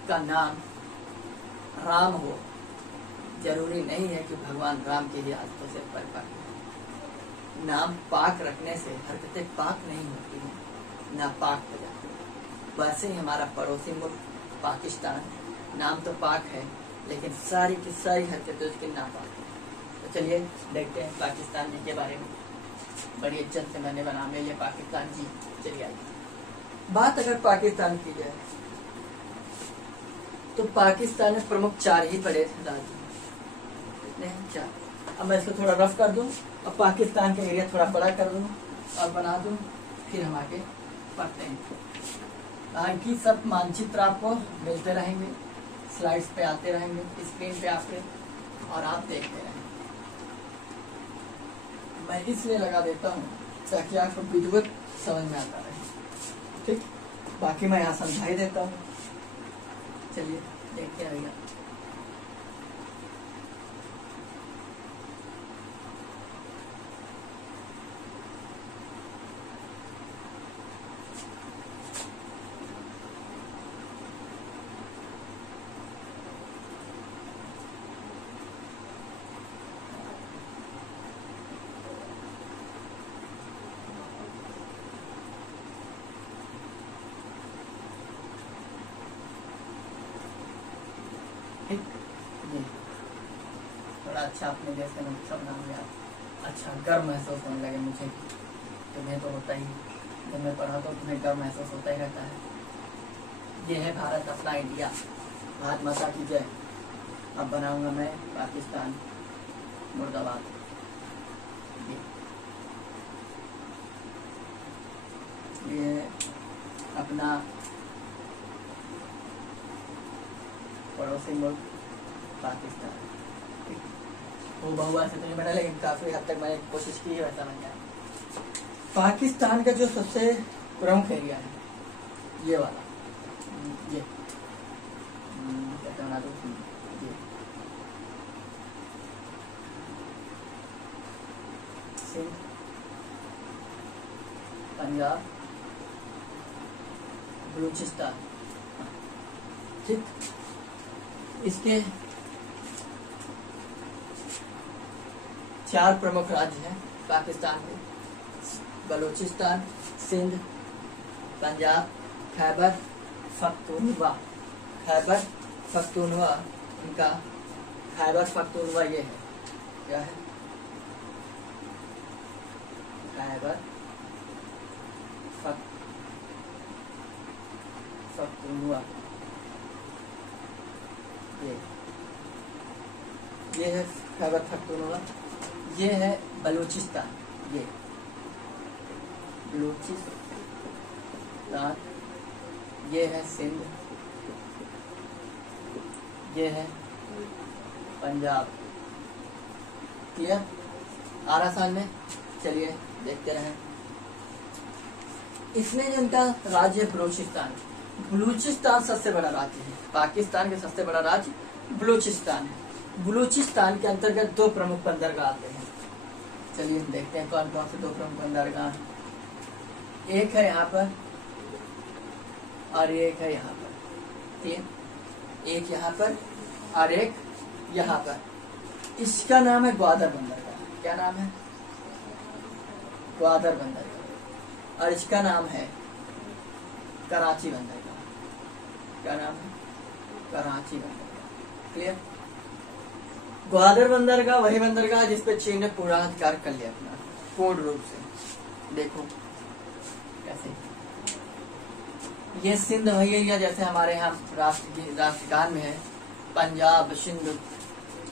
का नाम राम हो, जरूरी नहीं है कि भगवान राम के ही आस्था से परिपाक। नाम पाक रखने से हरकतें पाक नहीं होती हैं, ना पाक हो जाती। वैसे ही हमारा पड़ोसी मुल्क पाकिस्तान, नाम तो पाक है लेकिन सारी की सारी हरकतें उसकी नापाक है। तो चलिए देखते हैं पाकिस्तान जी के बारे में। बड़ी इज्जत से मैंने नाम ले लिया पाकिस्तान जी। चलिए आइए, बात अगर पाकिस्तान की जाए तो पाकिस्तान में प्रमुख 4 ही बड़े राज्य हैं, 4। अब मैं इसको थोड़ा रफ कर दूं और पाकिस्तान का एरिया थोड़ा बड़ा कर दूं और बना दूं, फिर हम आगे पढ़ते हैं। बाकी सब मानचित्र आपको मिलते रहेंगे, स्लाइड्स पे आते रहेंगे, स्क्रीन पे आपके, और आप देखते रहेंगे। मैं इसलिए लगा देता हूँ ताकि आपको विधिवत समझ में आता रहे। ठीक, बाकी मैं यहाँ समझा ही देता हूँ। चलिए देखते रहिए। थोड़ा अच्छा अपने जैसे सब नाम लिया, अच्छा गर्व महसूस होने लगे मुझे। तुम्हें तो होता ही, जब मैं पढ़ा तो तुम्हें गर्व महसूस होता ही रहता है। ये है भारत अपना इंडिया, भारत माता की जय। अब बनाऊंगा मैं पाकिस्तान, मुर्दाबाद। ये अपना पड़ोसी मुल्क पाकिस्तान। वो बहुआ से तो नहीं बना, लेकिन काफी हद तक मैंने कोशिश की है वैसा बन जाए। पाकिस्तान का जो सबसे प्रमुख एरिया है ये वाला, ये बना दो, ये सिंध, पंजाब, बलूचिस्तान। ठीक, इसके 4 प्रमुख राज्य हैं पाकिस्तान में, बलूचिस्तान, सिंध, पंजाब, खैबर पख्तूनख्वा। खैबर पख्तूनख्वा, इनका खैबर पख्तूनख्वा ये है, क्या है, खैबर खख्तूनवा, ये है खैबर खख्तूनवा, ये है बलूचिस्तान, ये बलूचिस्तान, ये है सिंध, ये है पंजाब। क्लियर? आ रहा समझ में? चलिए देखते रहें। इसमें जो इनका राज्य है बलूचिस्तान, बलूचिस्तान सबसे बड़ा राज्य है, पाकिस्तान का सबसे बड़ा राज्य बलूचिस्तान है। बलूचिस्तान के अंतर्गत दो प्रमुख बंदरगाह आते हैं। चलिए देखते हैं कौन कौन से दो प्रमुख बंदरगाह हैं। एक है यहाँ पर और एक है यहाँ पर, ठीक, एक यहाँ पर और एक यहाँ पर। इसका नाम है ग्वादर बंदरगाह। क्या नाम है? ग्वादर बंदरगाह। और इसका नाम है कराची बंदरगाह। क्या नाम है? कराची बंदरगाह। क्लियर? ग्वादर बंदरगाह वही बंदरगाह जिस पे चीन ने पूरा अधिकार कर लिया अपना पूर्ण रूप से। देखो कैसे ये सिंध वही एरिया जैसे हमारे यहाँ राष्ट्रगान में है पंजाब सिंध,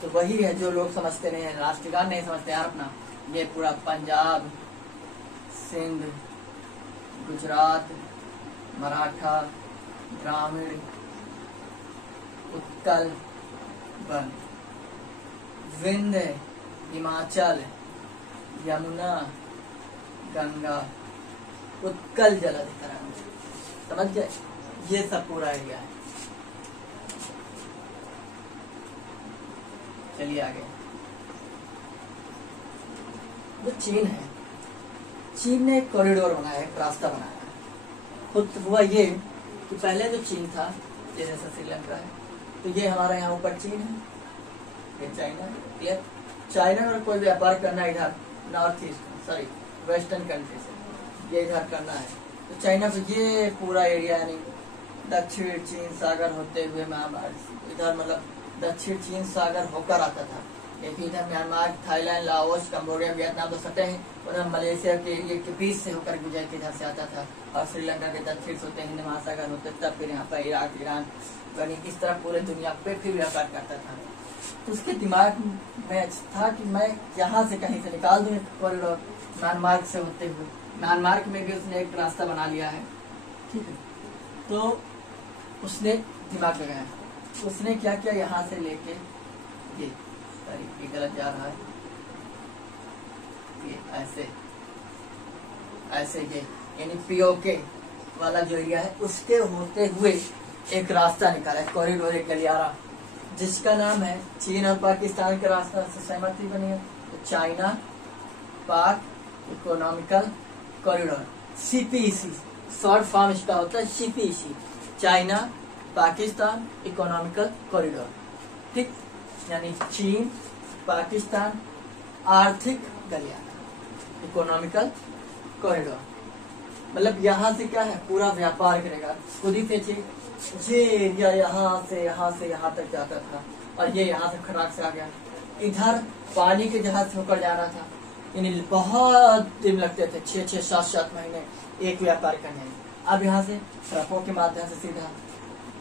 तो वही है जो लोग समझते नहीं है, राष्ट्रगान नहीं समझते यार अपना। ये पूरा पंजाब, सिंध, गुजरात, मराठा, ग्रामीण, उत्कल, बंद, विंध्य, हिमाचल, यमुना, गंगा, उत्कल जलाधिकरण, समझ गए? ये सब पूरा एरिया है। चलिए आगे। जो चीन है, चीन ने एक कॉरिडोर बनाया है, एक रास्ता बनाया है। खुद हुआ ये कि पहले जो चीन था, जैसे श्रीलंका है, तो ये हमारा यहाँ ऊपर चीन है, ये चाइना है। क्लियर? चाइना और कोई व्यापार करना है इधर north east sorry western country से, ये इधर करना है तो चाइना से ये पूरा एरिया यानी दक्षिण चीन सागर होते हुए महाभारत इधर मतलब दक्षिण चीन सागर होकर आता था। लेकिन इधर Myanmar, Thailand, Laos, Cambodia, Vietnam तो सटे हैं, उधर मलेशिया के एरिया के बीच से होकर गुजर के इधर से आता था। और श्रीलंका के दक्षिण से होते हिंद महासागर होते, तब फिर यहाँ पर इराक, ईरान, यानी इस तरह पूरे दुनिया पे फिर व्यापार करता था। तो उसके दिमाग में था कि मैं यहाँ से कहीं से निकाल दूं कॉरिडोर म्यांमार से होते हुए। म्यांमार में भी उसने एक रास्ता बना लिया है, ठीक है। तो उसने दिमाग लगाया, उसने क्या किया, यहाँ से लेके ये गलत जा रहा है, ये ऐसे ऐसे ये यानी पीओके वाला जो एरिया है उसके होते हुए एक रास्ता निकाला, कॉरिडोर, एक गलियारा, जिसका नाम है चीन और पाकिस्तान के रास्ता से सहमति बनी है तो चाइना पाक economical corridor, CPEC, short form इसका होता है CPEC, China Pakistan economical corridor, ठीक, यानी चीन पाकिस्तान आर्थिक गलियारा, इकोनॉमिकल कॉरिडोर। मतलब यहाँ से क्या है, पूरा व्यापार करेगा। खुद ही सोचिए, ये एरिया यहाँ से यहाँ तक जाता था और ये यहाँ से खराक से आ गया। इधर पानी के जहाज से होकर जाना था, यानी बहुत दिन लगते थे, 6-6, 7-7 महीने एक व्यापार करने में। अब यहाँ से ट्रकों के माध्यम से सीधा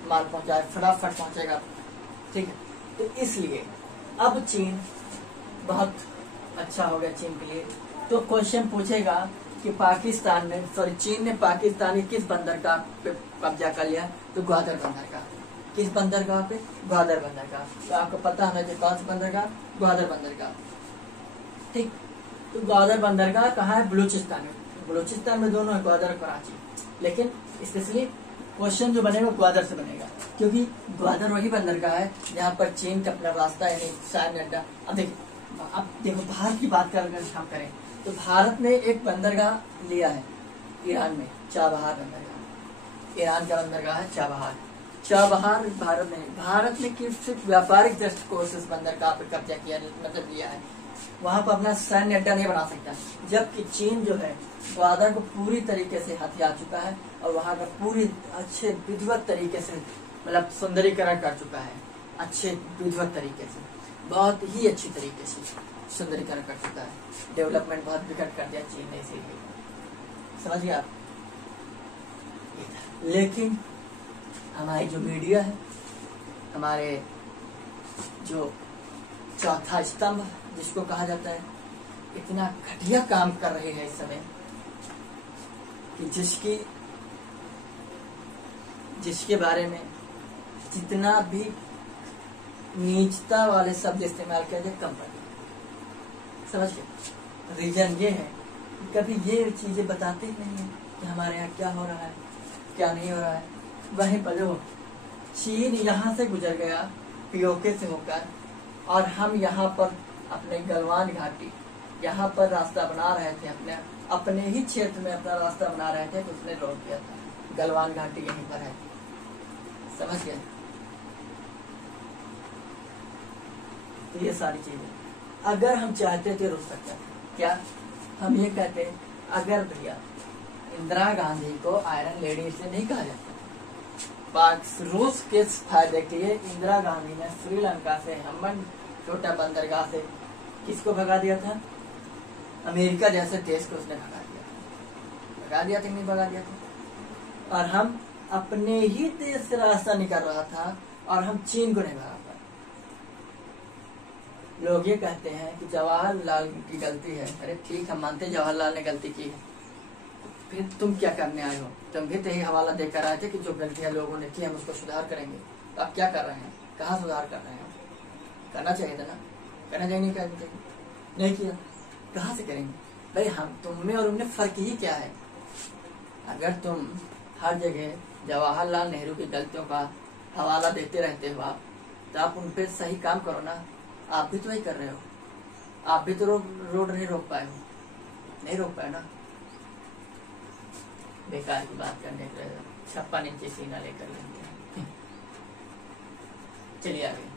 माल पहुंचाए, फटाफट पहुंचेगा, ठीक है। तो इसलिए अब चीन बहुत अच्छा हो गया चीन के लिए। तो क्वेश्चन पूछेगा कि पाकिस्तान ने चीन ने पाकिस्तान के किस बंदरगाह पे कब्जा कर लिया, तो ग्वादर बंदरगाह। किस बंदरगाह पे? ग्वादर बंदरगाह। तो आपको पता होना चाहिए कौन सा बंदरगाह? ग्वादर बंदरगाह, ठीक। तो ग्वादर बंदरगाह कहाँ है? बलूचिस्तान में। बलूचिस्तान में दोनों है, ग्वादर और कराची। लेकिन स्पेशली क्वेश्चन जो बनेगा ग्वादर से बनेगा, क्योंकि ग्वादर वही बंदरगाह है जहाँ पर चीन का अपना रास्ता यानी सैन्य अड्डा। अब देखो भारत की बात कर अगर हम करें तो भारत ने एक बंदरगाह लिया है ईरान में, चाबहार बंदरगाह। ईरान का बंदरगाह है चाबहार। चाबहार भारत ने सिर्फ व्यापारिक दृष्टिकोण से इस बंदरगाह पर कब्जा किया, मतलब लिया है। वहां पर अपना सैन्य अड्डा नहीं बना सकता, जबकि चीन जो है ग्वादर को पूरी तरीके से हथिया चुका है और वहां का पूरी अच्छे विधिवत तरीके से मतलब सुंदरीकरण कर चुका है, अच्छे विधिवत तरीके से, बहुत ही अच्छी तरीके से सुंदरीकरण कर चुका है। डेवलपमेंट बहुत विकट कर दिया चीन ने, इसीलिए समझिए आप। लेकिन हमारी जो मीडिया है, हमारे जो चौथा स्तंभ जिसको कहा जाता है, इतना घटिया काम कर रहे हैं इस समय कि जिसके बारे में जितना भी नीचता वाले शब्द इस्तेमाल किया जाए कम पड़े। समझ गए? रीजन ये है कि कभी ये चीजें बताते ही नहीं है कि हमारे यहाँ क्या हो रहा है, क्या नहीं हो रहा है। वहीं पर जो चीन यहाँ से गुजर गया पीओके से होकर, और हम यहाँ पर अपने गलवान घाटी यहाँ पर रास्ता बना रहे थे, अपने ही क्षेत्र में अपना रास्ता बना रहे थे, तो उसने रोक दिया था। गलवान घाटी यहीं पर है। समझ गए? तो ये सारी चीजें अगर हम चाहते थे रुक सकते थे। क्या हम ये कहते, अगर भैया इंदिरा गांधी को आयरन लेडी इसलिए नहीं कहा जाता, रूस के फायदे के लिए इंदिरा गांधी ने श्रीलंका से हम्बन छोटा बंदरगाह से किसको भगा दिया था? अमेरिका जैसे देश को उसने भगा दिया था नहीं भगा दिया था। और हम अपने ही देश से रास्ता निकाल रहा था और हम चीन को नहीं भगा पाए। लोग ये कहते हैं कि जवाहरलाल की गलती है। अरे ठीक, हम मानते जवाहरलाल ने गलती की है, फिर तुम क्या करने आए हो? तुम भी तो यही हवाला देकर आए थे कि जो गलतियां लोगों ने की हम उसको सुधार करेंगे। तो आप क्या कर रहे हैं? कहाँ सुधार कर रहे हैं? करना चाहिए था ना, करना चाहिए नहीं करना चाहिए, नहीं किया, कहाँ से करेंगे भाई? हम तुम में और उनमें फर्क ही क्या है? अगर तुम हर जगह जवाहरलाल नेहरू की गलतियों का हवाला देते रहते हो तो आप उन पे सही काम करो ना। आप भी तो वही कर रहे हो। आप भी तो रोड नहीं रोक पाए हो, नहीं रोक पाए ना। बेकार की बात करने के लिए 56 इंची सीना लेकर लेंगे। चलिए आगे।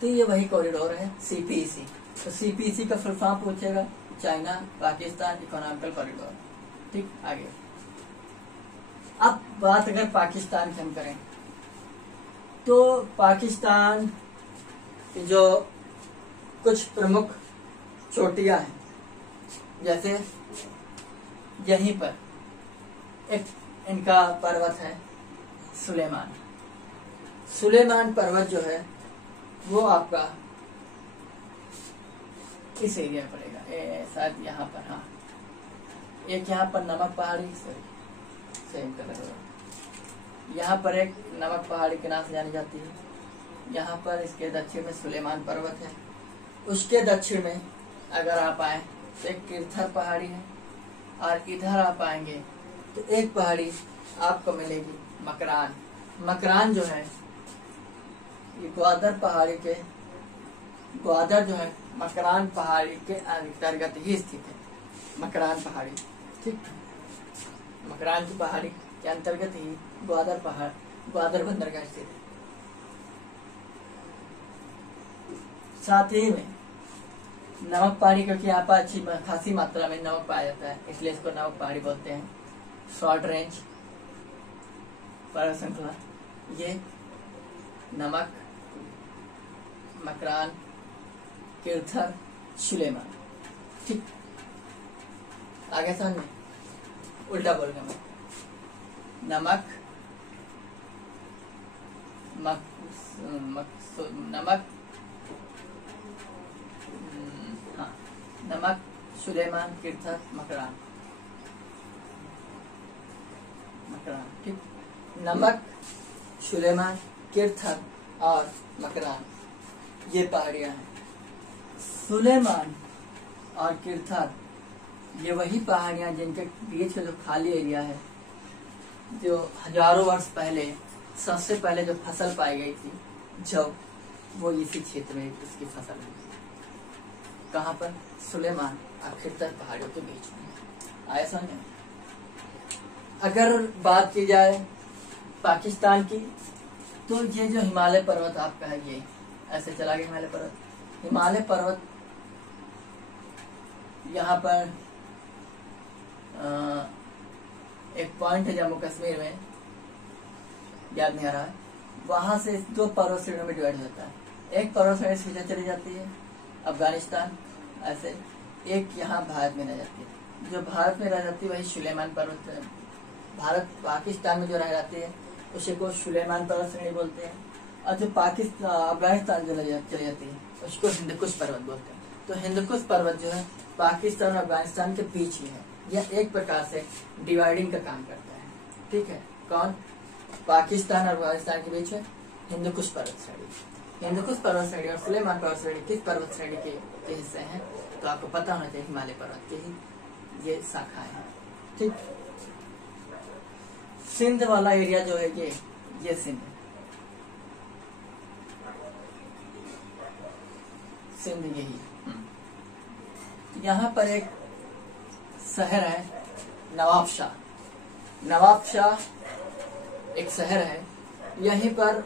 तो ये वही कॉरिडोर है सीपीईसी। तो सीपीईसी का फुल फॉर्म पूछेगा, चाइना पाकिस्तान इकोनॉमिकल कॉरिडोर। ठीक, आगे। अब बात अगर पाकिस्तान की हम करें तो पाकिस्तान की जो कुछ प्रमुख चोटियां हैं, जैसे यहीं पर एक इनका पर्वत है सुलेमान। सुलेमान पर्वत जो है वो आपका इस एरिया में पड़ेगा, शायद यहाँ पर। हाँ, एक यहाँ पर नमक पहाड़ी, सेम कलर होगा। यहाँ पर एक नमक पहाड़ी के नाम से जानी जाती है। यहाँ पर इसके दक्षिण में सुलेमान पर्वत है। उसके दक्षिण में अगर आप आए तो एक किरथर पहाड़ी है, और इधर आप आएंगे तो एक पहाड़ी आपको मिलेगी मकरान। मकरान जो है ये ग्वादर पहाड़ी के, ग्वादर जो है मकरान पहाड़ी के अंतर्गत ही स्थित है। मकरान पहाड़ी, ठीक, मकरान की पहाड़ी के अंतर्गत ही ग्वादर पहाड़, ग्वादर बंदरगाह स्थित है। साथ ही में नमक पहाड़ी, क्योंकि यहाँ पर अच्छी खासी मात्रा में नमक पाया जाता है इसलिए इसको नमक पहाड़ी बोलते हैं। शॉर्ट रेंज पर्वत श्रृंखला, ये नमक, मकरान, किरथर, सुलेमान। ठीक, आगे समझ में? उल्टा बोल रहा मैं। नमक, नमक, हाँ, नमक, सुलेमान, किरथर, मकरान। ठीक, नमक, सुलेमान, किरथर और मकरान, ये पहाड़ियां हैं। सुलेमान और किरथर ये वही पहाड़ियां जिनके बीच में जो खाली एरिया है, जो हजारों वर्ष पहले सबसे पहले जो फसल पाई गई थी जब, वो इसी क्षेत्र में इसकी फसल हुई थी। कहाँ पर? सुलेमान और किरथर पहाड़ियों के बीच में। आया समझ में? अगर बात की जाए पाकिस्तान की, तो ये जो हिमालय पर्वत आपका है, ये ऐसे चला गया हिमालय पर्वत। हिमालय पर्वत यहाँ पर एक पॉइंट है जम्मू कश्मीर में, याद नहीं आ रहा है, वहां से 2 पर्वत श्रेणियों में डिवाइड होता है। एक पर्वत श्रेणी सीधे चली जाती है अफगानिस्तान, ऐसे एक यहाँ भारत में रह जाती है। जो भारत में रह जाती है वही सुलेमान पर्वत, भारत पाकिस्तान में जो रह जाती है उसे को सुलेमान पर्वत श्रेणी बोलते हैं। और जो पाकिस्तान अफगानिस्तान चली जाती है उसको हिंदकुश पर्वत बोलते हैं। तो हिंदकुश पर्वत जो है पाकिस्तान और अफगानिस्तान के बीच ही है। यह एक प्रकार से डिवाइडिंग का काम करता है। ठीक है, कौन? पाकिस्तान और अफगानिस्तान के बीच है हिंदकुश पर्वत श्रेणी। हिंदकुश पर्वत श्रेणी और सुलेमान पर्वत श्रेणी किस पर्वत श्रेणी के हिस्से हैं? तो आपको पता होना चाहिए हिमालय पर्वत के ही ये शाखाएं हैं। ठीक, सिंध वाला एरिया जो है ये सिंध है। सिंध यही। यहाँ पर एक शहर है नवाबशाह। नवाबशाह एक शहर है। यहीं पर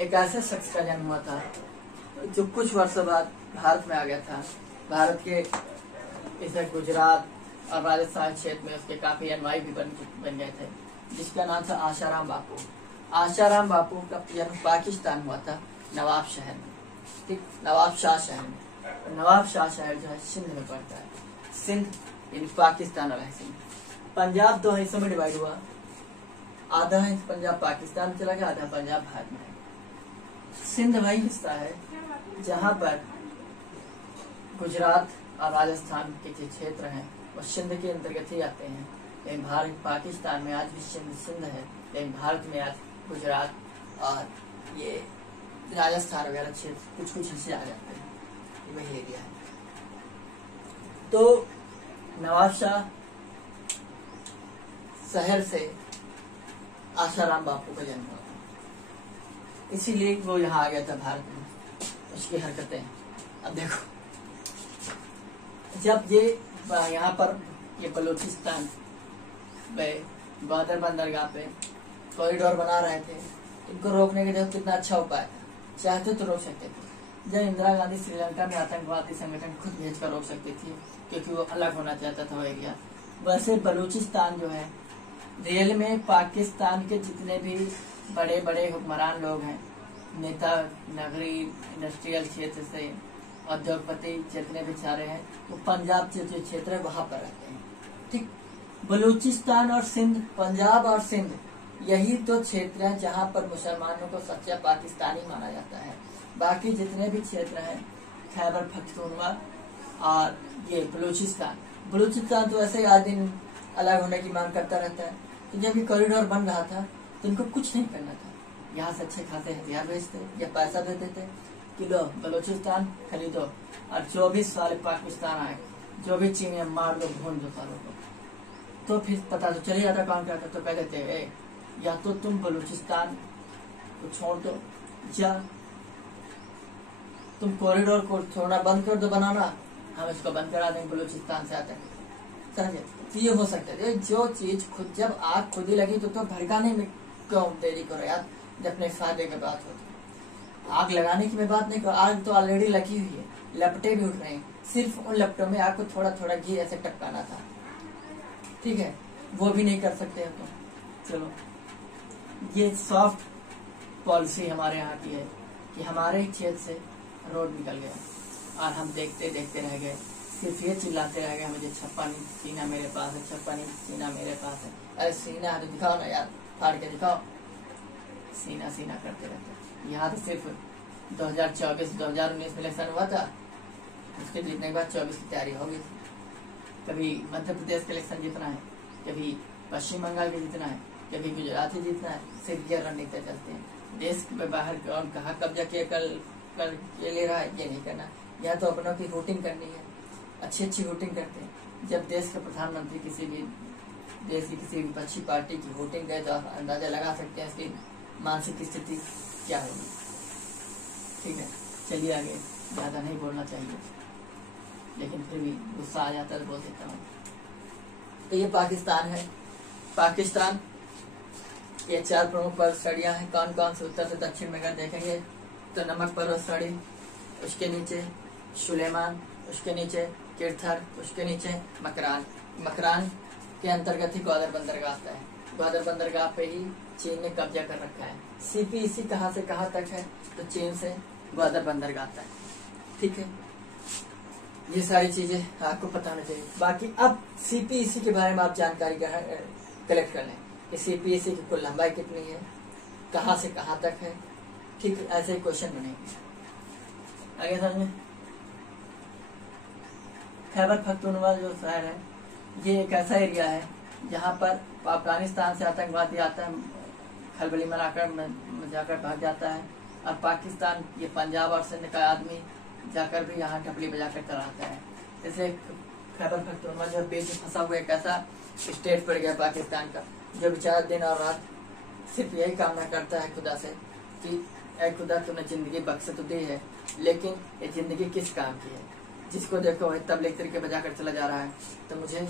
एक ऐसे शख्स का जन्म हुआ था जो कुछ वर्षों बाद भारत में आ गया था। भारत के इसे गुजरात और राजस्थान क्षेत्र में उसके काफी अनुयायी भी बन गए थे, जिसका नाम था आशाराम बापू। आशाराम बापू का जन्म पाकिस्तान हुआ था नवाब शहर में। ठीक, नवाबशाह शहर में। नवाबशाह शहर जो है सिंध में पड़ता है। सिंध यानी पाकिस्तान वाला सिंध। पंजाब दो हिस्सों में डिवाइड हुआ। आधा हिस्सा पंजाब पाकिस्तान में चला गया, आधा पंजाब भारत में है। सिंध वही हिस्सा है जहाँ पर गुजरात और राजस्थान के जो क्षेत्र हैं वो सिंध के अंतर्गत ही आते हैं। लेकिन भारत पाकिस्तान में आज भी सिंध है, लेकिन भारत में आज गुजरात और ये राजस्थान वगैरह क्षेत्र कुछ कुछ हिस्से आ जाते हैं। ये वही एरिया है। तो नवाबशाह शहर से आशाराम बापू का जन्म हुआ, इसीलिए वो यहाँ आ गया था भारत में। उसकी हरकतें अब देखो, जब ये यहाँ पर ये बलूचिस्तान पे ग्वादर बंदरगाह पे कॉरिडोर बना रहे थे, इनको रोकने के लिए कितना अच्छा उपाय था। चाहते तो रोक सकते थे। जब इंदिरा गांधी श्रीलंका में आतंकवादी संगठन खुद भेजकर रोक सकती थी, क्योंकि वो अलग होना चाहता था वो एरिया। वैसे बलूचिस्तान जो है रियल में पाकिस्तान के जितने भी बड़े बड़े हुक्मरान लोग हैं, नेता, नगरी, इंडस्ट्रियल क्षेत्र से उद्योगपति जितने भी सारे हैं, वो पंजाब जो क्षेत्र है वहां पर रहते हैं। ठीक, बलूचिस्तान और सिंध, पंजाब और सिंध यही तो क्षेत्र हैं जहां पर मुसलमानों को सच्चा पाकिस्तानी माना जाता है। बाकी जितने भी क्षेत्र हैं, खैबर पख्तूनख्वा और ये बलूचिस्तान तो ऐसे ही आज दिन अलग होने की मांग करता रहता है। तो जब ये कॉरिडोर बन रहा था तो इनको कुछ नहीं करना था। यहाँ से अच्छे खासे हथियार भेजते या पैसा दे देते कि लो बलूचिस्तान खरीदो, और 24 वाले पाकिस्तान आए, जो भी चीन है मार दो, भून दो सालों को। तो फिर पता तो चल जाता कौन क्या करता। तो कह देते या तो तुम बलूचिस्तान को छोड़ दो, या तुम कॉरिडोर को थोड़ा बंद कर दो बनाना, हम इसको बंद करा देंगे बलूचिस्तान से आते। समझे? तो ये हो सकता है। जो चीज खुद, जब आग खुद ही लगी तो भड़काने में क्यों देरी करो यार, जब अपने फायदे की बात होती है। आग लगाने की मैं बात नहीं करो, आग तो ऑलरेडी लगी हुई है, लपटे भी उठ रहे हैं। सिर्फ उन लपटों में आग को थोड़ा थोड़ा घी ऐसे टपकाना था। ठीक है, वो भी नहीं कर सकते तो चलो, ये सॉफ्ट पॉलिसी हमारे यहाँ की है कि हमारे क्षेत्र से रोड निकल गया और हम देखते देखते रह गए। सिर्फ ये चिल्लाते रह गए, मुझे छप्पा नहीं सीना मेरे पास है, छप्पा नहीं सीना मेरे पास है। अरे सीना है तो दिखाओ ना यार, फाड़ के दिखाओ। सीना सीना करते रहते। यहाँ तो सिर्फ 2019 में इलेक्शन हुआ था, उसके जीतने के बाद 24 की तैयारी हो गई थी। कभी मध्य प्रदेश का इलेक्शन जीतना है, कभी पश्चिम बंगाल का जीतना है, कभी गुजरात ही जीतना है। सिर्फ ये रणनीति चलते हैं। देश में बाहर कौन कहाँ कब्जा किया कर ले रहा है, ये नहीं करना। यहाँ तो अपनों की वोटिंग करनी है, अच्छी वोटिंग करते हैं। जब देश के प्रधानमंत्री किसी भी देश की किसी विपक्षी पार्टी की वोटिंग करे तो आप अंदाजा लगा सकते हैं इसकी मानसिक स्थिति क्या होगी। ठीक है, चलिए आगे, ज्यादा नहीं बोलना चाहिए, लेकिन फिर भी गुस्सा आ जाता है तो बोल देता हूँ। तो ये पाकिस्तान है। पाकिस्तान ये 4 प्रमुख पर्वत श्रेणियां हैं। कौन कौन से? उत्तर से दक्षिण में अगर देखेंगे तो नमक पर्वत श्रेणी, उसके नीचे सुलेमान, उसके नीचे किरथर, उसके नीचे मकरान। मकरान के अंतर्गत ही ग्वादर बंदरगाह आता है। ग्वादर बंदरगाह पे ही चीन ने कब्जा कर रखा है। सीपीईसी कहाँ से कहाँ तक है? तो चीन से ग्वादर बंदरगाह आता है। ठीक है, ये सारी चीजें आपको पता होनी चाहिए। बाकी अब सीपीईसी के बारे में आप जानकारी कलेक्ट कर लें कि CPSC की कुल लंबाई कितनी है, कहाँ से कहाँ तक है। ठीक ऐसे क्वेश्चन बनेंगे। आगे समझ में। खैबर पख्तूनख्वा जो शहर है ये एक ऐसा एरिया है जहाँ पर अफगानिस्तान से आतंकवादी आता है, खलबली मनाकर जाकर भाग जाता है, और पाकिस्तान ये पंजाब और सिंध का आदमी जाकर भी यहाँ ढपली बजाकर चलाता है। इसलिए खैबर पख्तूनख्वा जो बीच में फंसा हुआ एक ऐसा स्टेट पड़ गया पाकिस्तान का, जो बेचारा दिन और रात सिर्फ यही कामना करता है खुदा से कि ऐ खुदा तूने जिंदगी बख्श तो दी है, लेकिन ये जिंदगी किस काम की है। जिसको देखो वही तबलीग तरीके बजाकर चला जा रहा है, तो मुझे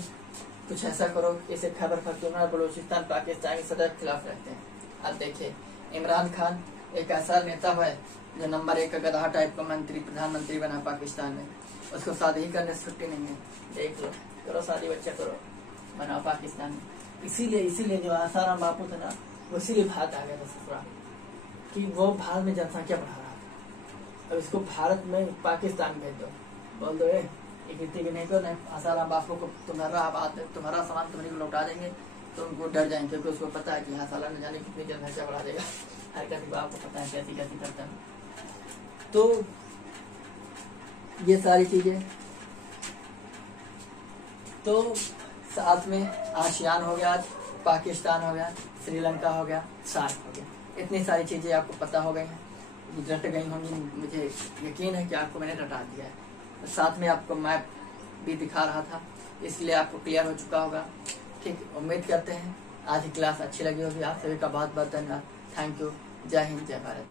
कुछ ऐसा करो। इसे खैबर पख्तूनख्वा बलूचिस्तान पाकिस्तान की सदर के खिलाफ रहते हैं। अब देखिए, इमरान खान एक ऐसा नेता है जो नंबर 1 का गधा टाइप का मंत्री प्रधानमंत्री बना पाकिस्तान में। उसको शादी ही करने से छुट्टी नहीं है। देख लो, करो शादी, बच्चा करो, बनाओ पाकिस्तान में। इसीलिए जो आसाराम बापू थे ना, वो इसीलिए भाग आ गया था ससुराल, कि वो भारत में जनसंख्या बढ़ा रहा था। अब इसको भारत में पाकिस्तान भेज दो, बोल दो खेती भी नहीं करो, आसाराम बापू को तुम्हारा सामान तुम्हारे को लौटा देंगे, तो उनको डर जाएंगे, क्योंकि उसको पता है कि यहाँ साला न जाने कितनी जनसंख्या बढ़ा देगा। हर किसी बाप को पता है कैसी कैसी करता है। तो ये सारी चीजें, तो साथ में आसियान हो गया, पाकिस्तान हो गया, श्रीलंका हो गया, सार्क हो गया, इतनी सारी चीजें आपको पता हो गई हैं, रट गई होंगी। मुझे यकीन है कि आपको मैंने रटा दिया है। साथ में आपको मैप भी दिखा रहा था, इसलिए आपको क्लियर हो चुका होगा। ठीक, उम्मीद करते हैं आज की क्लास अच्छी लगी होगी। आप सभी का बहुत बहुत धन्यवाद। Thank you. जय हिंद, जय भारत।